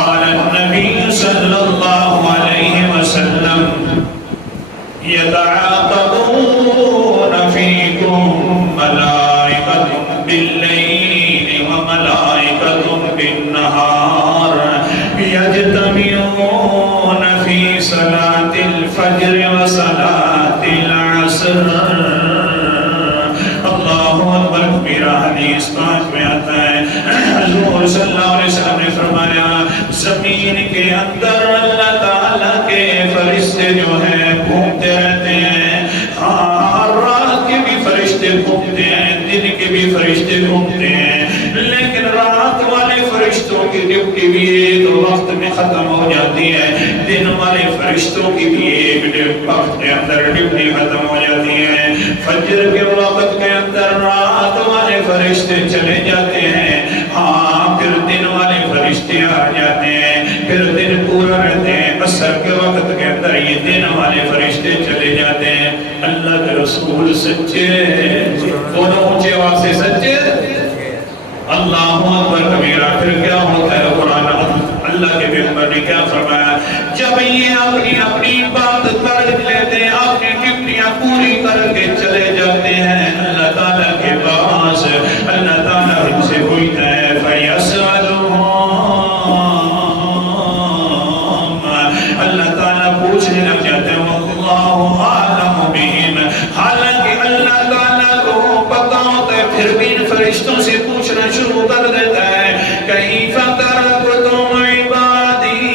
قال النبي صلى الله عليه وسلم يتعاقبون فيكم ملائكة بالليل وملائكة بالنهار يجتمعون في صلاة الفجر وصلاة العصر. اللہ اکبر کبیرہ. حدیث پاک میں آتا ہے حضور صلی اللہ علیہ وسلم نے فرمایا زمین کے اندر اللہ تعالیٰ کے فرشتے جو ہیں گھومتے رہتے ہیں. رات کے بھی فرشتے گھومتے ہیں, دن کے بھی فرشتے گھومتے ہیں, لیکن رات والے فرشتوں کی ڈیوٹی بھی ایک وقت میں ختم ہو جاتی ہے, دن والے فرشتوں کی بھی ایک وقت کے اندر ڈیوٹی ختم ہو جاتی ہے. فجر کے وقت کے اندر رات والے فرشتے چلے جاتے ہیں, پھر دن والے فرشتے آ جاتے ہیں, پھر دن پورا رہتے ہیں. عصر کے وقت کے اندر یہ دن والے فرشتے چلے جاتے ہیں. اللہ کے رسول سچے, دونوں اونچے آواز سے سچے. اللہ اکبر کبیرہ. پھر کیا ہوتا ہے؟ قرآن اللہ کے پیغمبر نے کیا فرمایا؟ جب یہ اپنی اپنی بات کر لیتے ہیں, اپنی ڈیوٹیاں پوری کر کے چلے جاتے ہیں اللہ تعالیٰ کے پاس, اللہ تعالیٰ ان سے پوچھتا ہے فَيَسْأَلُهُمْ, اللہ تعالیٰ پوچھنے لگ جاتے ہیں وَاللَّهُ أَعْلَمُ بِهِمْ, حالانکہ اللہ تعالیٰ کو پتا ہوتا ہے, پھر بھی ان فرشتوں سے پوچھنا شروع کر دیتا ہے کَيْفَ تَرَكْتُمْ عِبَادِي,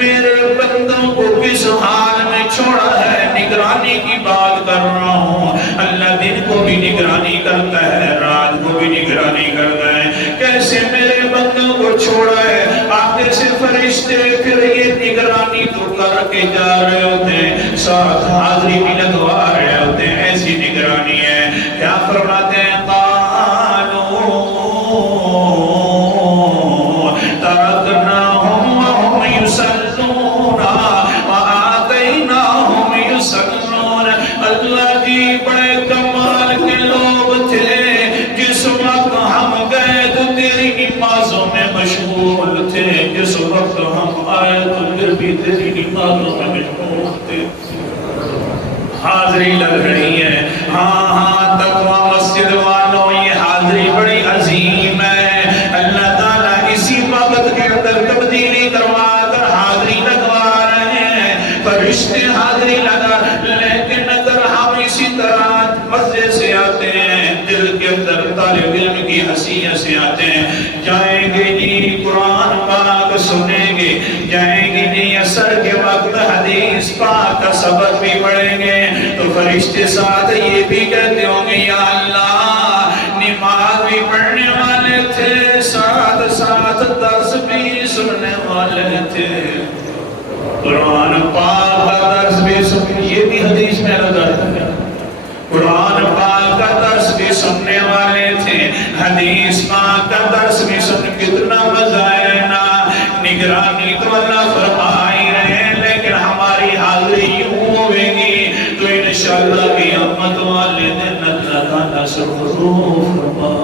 میرے بندوں کو کس حال میں چھوڑا ہے. نگرانی کی بات کر رہا ہوں. اللہ دن کو بھی نگرانی کرتا ہے, رات کو بھی نگرانی کرتا ہے. کیسے میرے بندوں کو چھوڑا ہے؟ آگے سے فرشتے پھر یہ نگرانی تو کر کے جا رہے ہوتے ہیں, ساتھ حاضری بھی لگوا رہے ہوتے ہیں. ایسی نگرانی ہے. کیا فرماتے ہیں؟ تركناهم وهم يصلون وآتيناهم يصلون. اللہ جی بڑے کمال کے لوگ تھے, جس وقت ہم گئے تو تیری نمازوں میں مشغول تھے, جس وقت ہم آئے تو پھر بھی تیری نمازوں میں مشغول تھے. حاضری لگ رہی ہے. تقویٰ مسجد والوں, یہ حاضری بڑی عظیم ہے. اللہ تعالیٰ اسی وقت کے اندر تبدیلی کروا کر حاضری لگوا رہے ہیں. فرشتے حاضری لگا, لیکن اگر ہم اسی طرح مزے سے آتے ہیں, دل کے اندر طالب علم کی حیثیت سے آتے ہیں, جائیں گے جی قرآن پاک سنیں گے, جائیں گے جی عصر کے وقت حدیث پاک کا سبق بھی پڑھیں گے, تو فرشتے ساتھ یہ بھی کہتے ہوں گے یا اللہ نماز بھی پڑھنے والے تھے, ساتھ ساتھ درس بھی سننے والے تھے, قرآن پاک کا درس بھی سننے, یہ بھی حدیث میں نظر ہے. قرآن پاک کا درس بھی سننے والے تھے, حدیث پاک کا درس بھی سننے. کتنا مزہ ہے نا. نگرانی تو اللہ فرمائی رہے ہیں, لیکن ہماری حاضری یوں ہوئے گی تو انشاءاللہ قیامت والے دن اللہ تعالیٰ سے حضور فرمائے.